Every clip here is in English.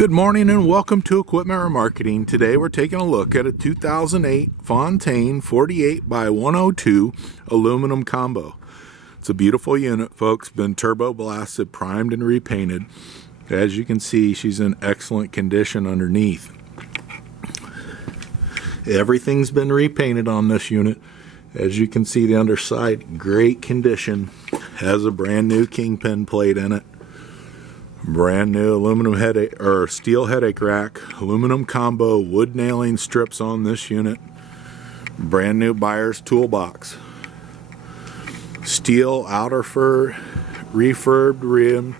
Good morning and welcome to Equipment Remarketing. Today we're taking a look at a 2008 Fontaine 48 by 102 aluminum combo. It's a beautiful unit, folks. Been turbo blasted, primed, and repainted. As you can see, she's in excellent condition underneath. Everything's been repainted on this unit. As you can see, the underside, great condition. Has a brand new kingpin plate in it. Brand new aluminum headache or steel headache rack, aluminum combo, wood nailing strips on this unit. Brand new buyer's toolbox. Steel outer fur refurbed rim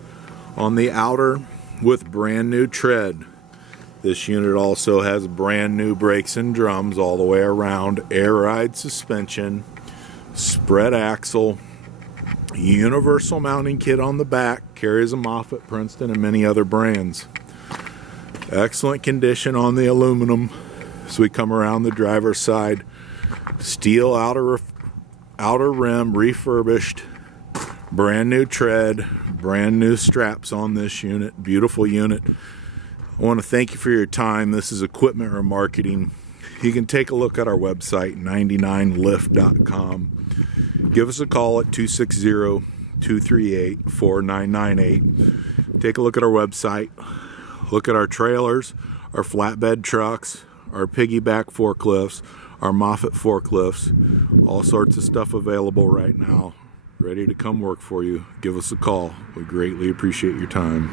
on the outer with brand new tread. This unit also has brand new brakes and drums all the way around, air ride suspension, spread axle, universal mounting kit on the back, carries a Moffett, Princeton, and many other brands. Excellent condition on the aluminum. So we come around the driver's side, steel outer rim refurbished, brand new tread, brand new straps on this unit. Beautiful unit. I want to thank you for your time. This is Equipment Remarketing. You can take a look at our website, 99lift.com. Give us a call at 260-238-4998. Take a look at our website. Look at our trailers, our flatbed trucks, our piggyback forklifts, our Moffett forklifts. All sorts of stuff available right now. Ready to come work for you. Give us a call. We greatly appreciate your time.